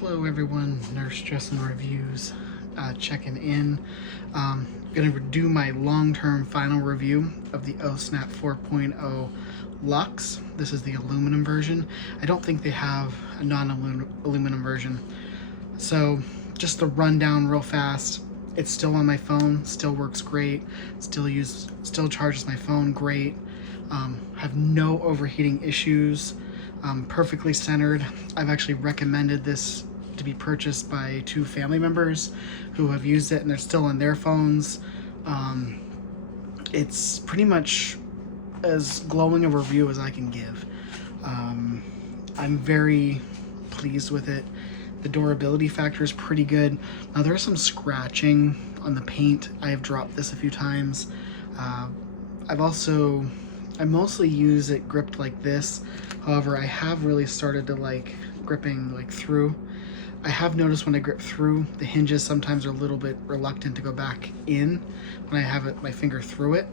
Hello everyone, Nurse Justin Reviews checking in. Gonna do my long-term final review of the OSnap 4.0 Luxe. This is the aluminum version. I don't think they have a non-aluminum version. So just the rundown real fast. It's still on my phone, still works great, still charges my phone great. Have no overheating issues. Perfectly centered. I've actually recommended this to be purchased by 2 family members who have used it and they're still on their phones. It's pretty much as glowing a review as I can give. I'm very pleased with it. The durability factor is pretty good. Now there's some scratching on the paint. I have dropped this a few times. I mostly use it gripped like this. However, I have really started to like gripping like through. I have noticed when I grip through, the hinges sometimes are a little bit reluctant to go back in when I have my finger through it.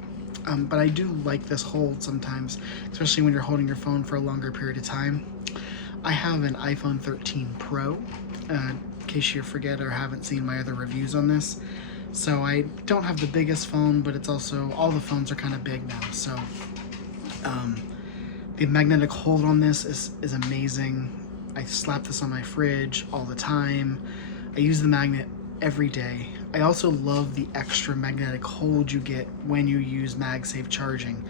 But I do like this hold sometimes, especially when you're holding your phone for a longer period of time. I have an iPhone 13 Pro, in case you forget or haven't seen my other reviews on this. So I don't have the biggest phone, but it's also, all the phones are kind of big now. So the magnetic hold on this is amazing. I slap this on my fridge all the time. I use the magnet every day. I also love the extra magnetic hold you get when you use MagSafe charging.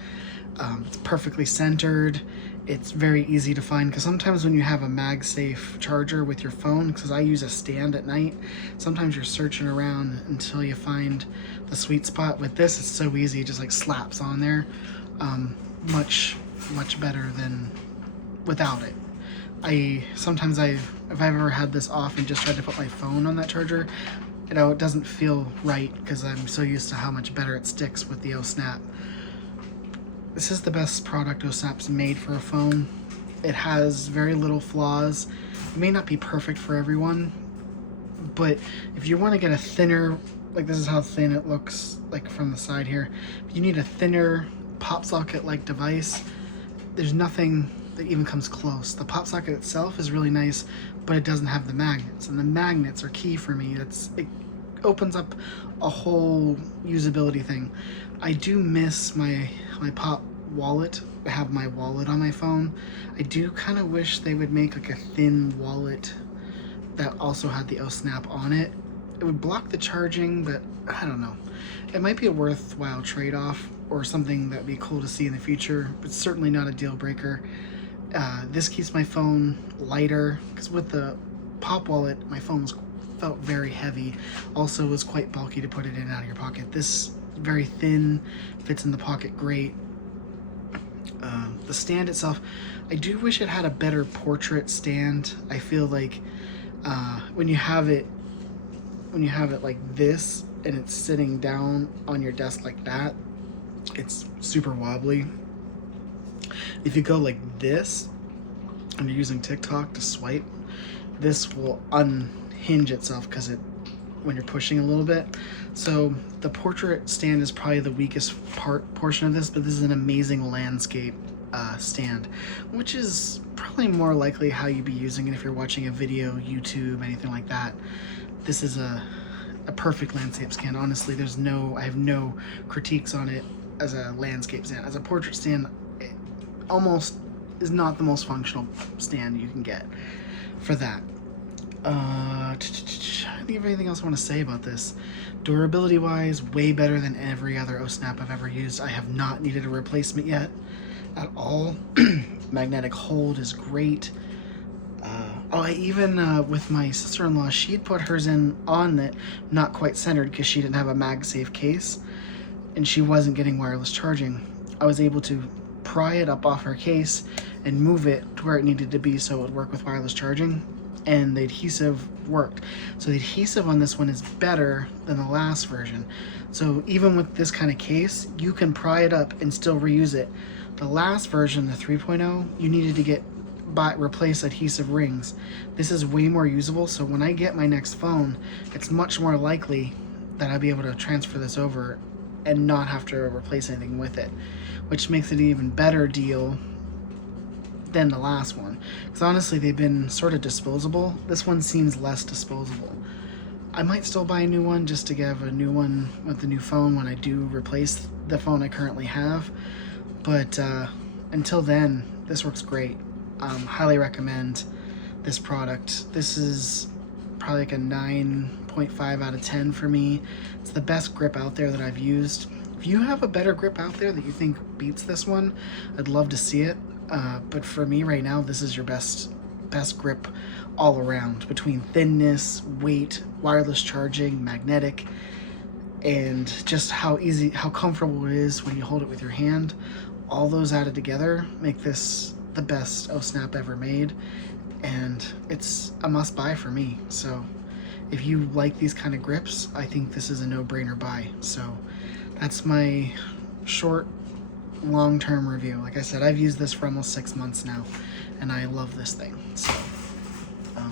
It's perfectly centered. It's very easy to find, because sometimes when you have a MagSafe charger with your phone, because I use a stand at night, sometimes you're searching around until you find the sweet spot. With this, it's so easy, it just like slaps on there. Much better than without it. If I've ever had this off and just tried to put my phone on that charger, it doesn't feel right because I'm so used to how much better it sticks with the OSnap. This is the best product OSnap's made for a phone. It has very little flaws. It may not be perfect for everyone, but if you want to get a thinner, like this is how thin it looks like from the side here. If you need a thinner pop socket like device, there's nothing that even comes close. The pop socket itself is really nice, but it doesn't have the magnets, and the magnets are key for me. It opens up a whole usability thing. I do miss my pop wallet. I have my wallet on my phone. I do kind of wish they would make like a thin wallet that also had the OSnap on it. It would block the charging, but I don't know. It might be a worthwhile trade-off or something that would be cool to see in the future, but certainly not a deal breaker. This keeps my phone lighter, because with the pop wallet, my phone felt very heavy. Also was quite bulky to put it in and out of your pocket. This very thin, fits in the pocket great. The stand itself, I do wish it had a better portrait stand. I feel like when you have it like this and it's sitting down on your desk like that, it's super wobbly. If you go like this and you're using TikTok to swipe, this will unhinge itself because when you're pushing a little bit. So the portrait stand is probably the weakest portion of this, but this is an amazing landscape stand, which is probably more likely how you'd be using it if you're watching a video, YouTube, anything like that. This is a perfect landscape stand. Honestly, I have no critiques on it as a landscape stand. As a portrait stand, it almost is not the most functional stand you can get for that. I don't think of anything else I want to say about this. Durability wise, way better than every other OSnap I've ever used. I have not needed a replacement yet at all. Magnetic hold is great. I even with my sister-in-law, she'd put hers on it not quite centered because she didn't have a MagSafe case and she wasn't getting wireless charging. I was able to pry it up off her case and move it to where it needed to be so it would work with wireless charging, and the adhesive worked. So the adhesive on this one is better than the last version. So even with this kind of case, you can pry it up and still reuse it. The last version, the 3.0, you needed to replace adhesive rings. This is way more usable, so when I get my next phone, it's much more likely that I'll be able to transfer this over and not have to replace anything with it, which makes it an even better deal than the last one. Because honestly, they've been sort of disposable. This one seems less disposable. I might still buy a new one just to get a new one with the new phone when I do replace the phone I currently have. But until then, this works great. Highly recommend this product. This is probably like a 9.5 out of 10 for me. It's the best grip out there that I've used. If you have a better grip out there that you think beats this one, I'd love to see it. But for me right now, this is your best grip all around, between thinness, weight, wireless charging, magnetic, and just how comfortable it is when you hold it with your hand. All those added together make this the best Snap ever made, and it's a must buy for me. So if you like these kind of grips, I think this is a no-brainer buy. So that's my short long-term review. Like I said, I've used this for almost 6 months now, and I love this thing. So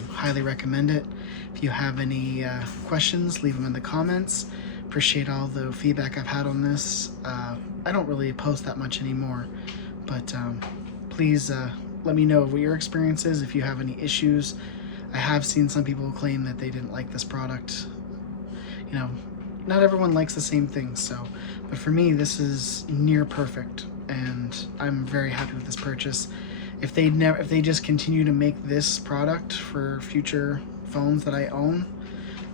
highly recommend it. If you have any questions, leave them in the comments. Appreciate all the feedback I've had on this. I don't really post that much anymore, but please let me know what your experience is. If you have any issues, I have seen some people claim that they didn't like this product. You know, not everyone likes the same things, so, but for me, this is near perfect, and I'm very happy with this purchase. If they just continue to make this product for future phones that I own,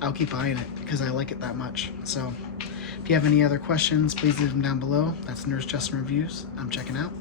I'll keep buying it because I like it that much. So if you have any other questions, please leave them down below. That's Nurse Justin Reviews. I'm checking out.